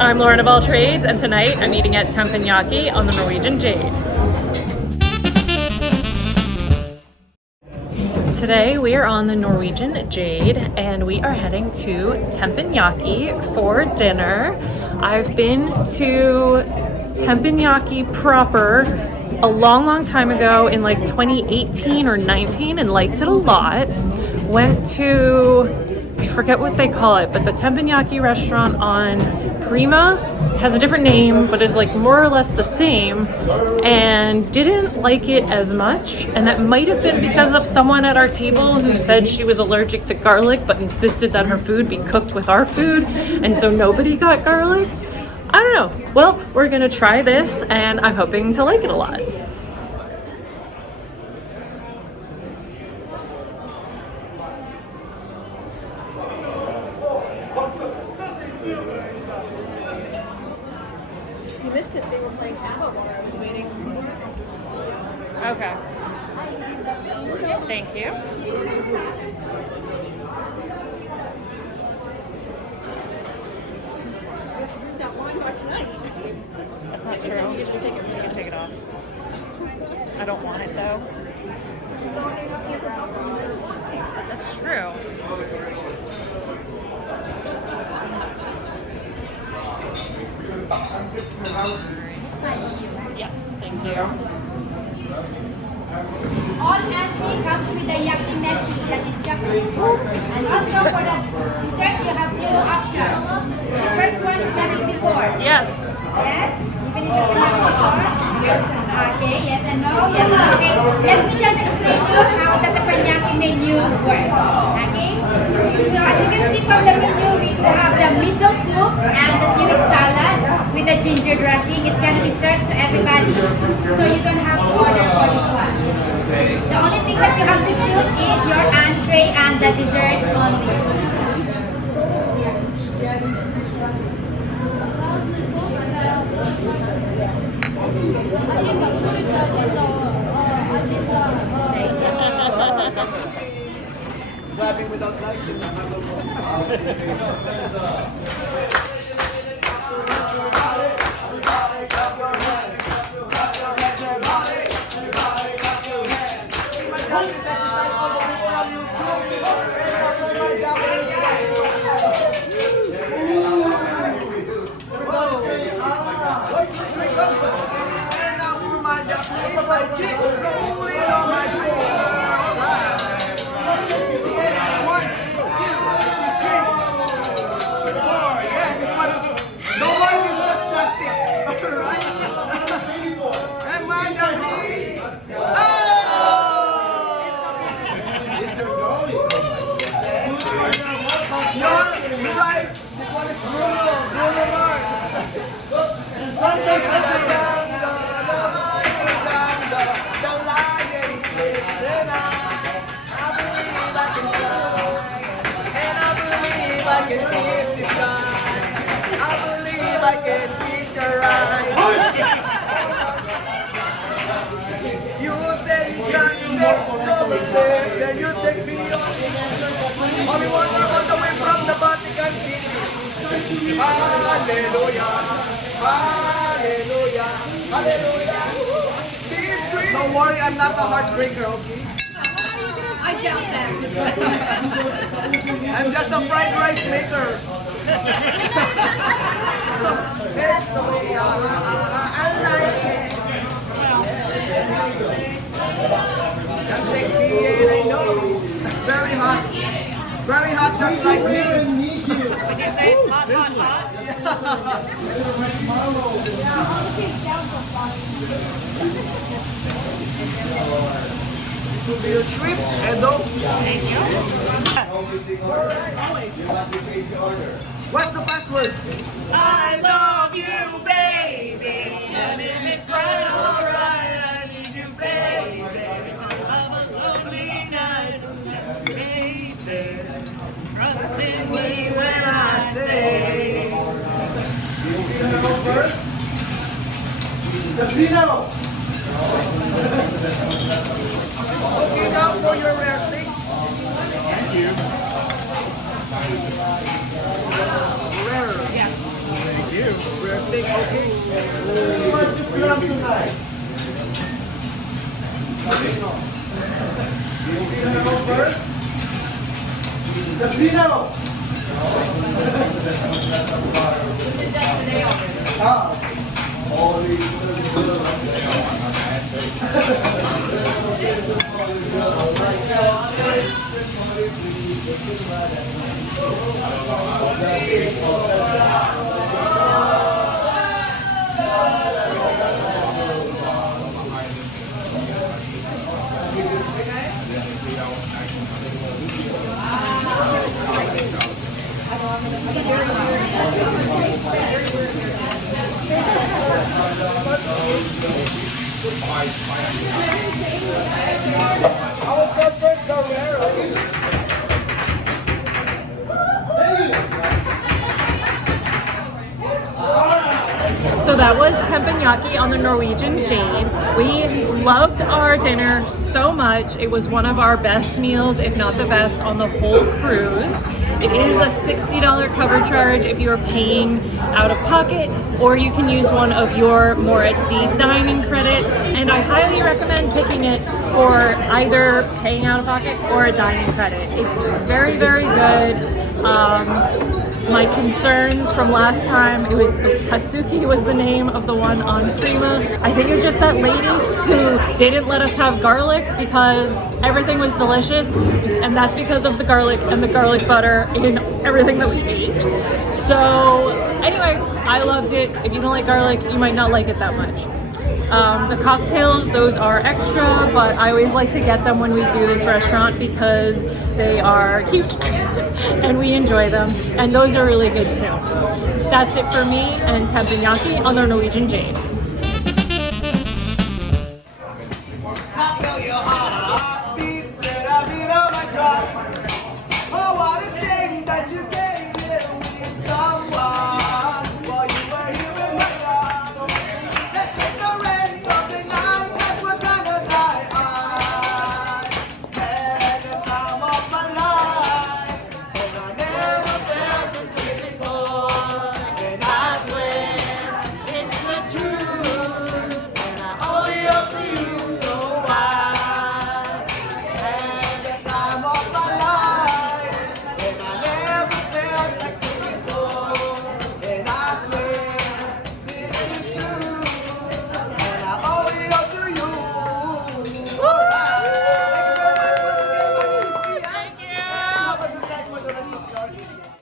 I'm Lauren of all trades, and tonight I'm eating at Teppanyaki on the Norwegian Jade. Today we are on the Norwegian Jade and we are heading to Teppanyaki for dinner. I've been to Teppanyaki proper a long time ago in like 2018 or 19 and liked it a lot. Went to, I forget what they call it, but the Teppanyaki restaurant on Prima has a different name, but is like more or less the same, and didn't like it as much. And that might have been because of someone at our table who said she was allergic to garlic, but insisted that her food be cooked with our food, and so nobody got garlic. I don't know. Well, we're gonna try this, and I'm hoping to like it a lot. You missed it. They were playing ABBA while I was waiting. Okay. Thank you. Got wine by tonight. That's not true. You can take it off. I don't want it though. That's true. Yes, thank you. All entry comes with a yakimeshi, that is jackfruit. And also for the dessert, you have two options. The first one is done before. Yes. Yes? Even if it's done before? Yes. Okay, yes and no? Yes, okay. Let me just explain to you how the teppanyaki menu works. Okay? So as you can see from the menu, we do have the miso soup and the seaweed salad with the ginger dressing. It's going to be served to everybody. So you don't have to order for this one. The only thing that you have to choose is your entree and the dessert only. Clapping without license. Then you take me Holy water all the way from the Vatican City. Hallelujah, hallelujah, hallelujah. Don't worry, I'm not a heartbreaker, okay? I doubt that. I'm just a fried rice maker. That's the way I like it. That's sexy, and I know. Very hot. Very hot, just like me. Would you say it's hot, hot, hot? To be a trip, Edo. Thank you. What's the password? I love you, baby, and if it's quite alright, I need you, baby. I'm a lonely night, baby. Trust in me when I say. Casino. Okay, now for your rare steak. Thank you. Rare. Yes. Here, we're steak, okay? Casino! So that was Teppanyaki on the Norwegian Jade. We loved our dinner so much. It was one of our best meals, if not the best, on the whole cruise. It is a $60 cover charge if you're paying out of pocket, or you can use one of your more at sea dining credits. And I highly recommend picking it for either paying out of pocket or a dining credit. It's very, very good. My concerns from last time, it was Hasuki was the name of the one on Prima. I think it was just that lady who didn't let us have garlic because everything was delicious, and that's because of the garlic and the garlic butter in everything that we ate. So anyway, I loved it. If you don't like garlic, you might not like it that much. The cocktails, those are extra, but I always like to get them when we do this restaurant because they are cute and we enjoy them, and those are really good too. That's it for me and Teppanyaki on the Norwegian Jade.